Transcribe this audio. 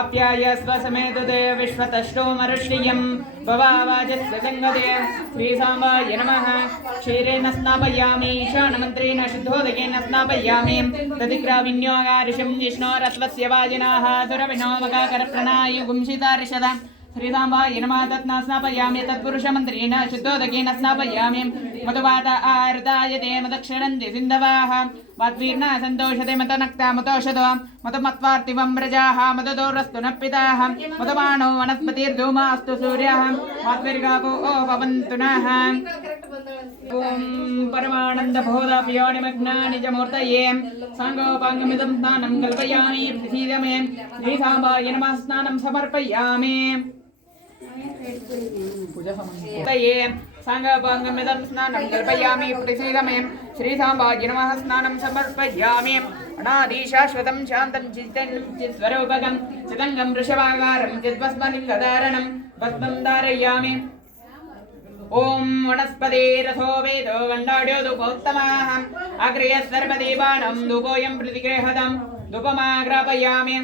आप्यायस्व समेतदे विश्वतष्टोमरुष्यं भवावाजस्वजङ्गदे श्रीसाम्बाय नमः। क्षीरेण स्नापयामि ईशानमन्त्रेण शुद्धोदकेन स्नापयामि तदिग्राविन्योगारिशं जिष्णोरस्वस्य वाजिनाः सुरविनोमकाकरप्रणाय गुंसितारिषद श्रीसाम्बाय नमः। तत्ना स्नापयामि तत्पुरुषमन्त्रेण शुद्धोदकेन स्नापयामि मधुवात आर्दायते मदक्षरन्ति सिन्धवाः मद्वीर्ना सन्तोषते मतनक्ता मतोषधो मतमत्वार्तिवं व्रजाः मददोरस्तु न पिताः मतमानो वनस्पतिर्धूमास्तु सूर्यः मद्विर्गावो भवन्तु नः। ॐ परमानन्दबोधव्योनिमग्नानि च मूर्तये साङ्गोपाङ्गमिदं स्नानं कल्पयामि प्रसीदमे। श्रीसाम्बाय नमः। स्नानं समर्पयामि सांगपांगमिदं स्नानं कल्पयामि प्रसीदमे। श्रीसाम्बाय नमः। स्नानं समर्पयामि अनादिशाश्वतं शान्तं चित्स्वरूपकं चिदङ्गं वृषभाकारं चिद्भस्मलिङ्गधारणं भस्मं धारयामि। ओम वनस्पति रथो वेदो गण्डाढ्यो धूपोत्तमाः अग्रय सर्वदेवानां धूपोऽयं प्रतिगृह्यतां धूपमाग्रापयामि।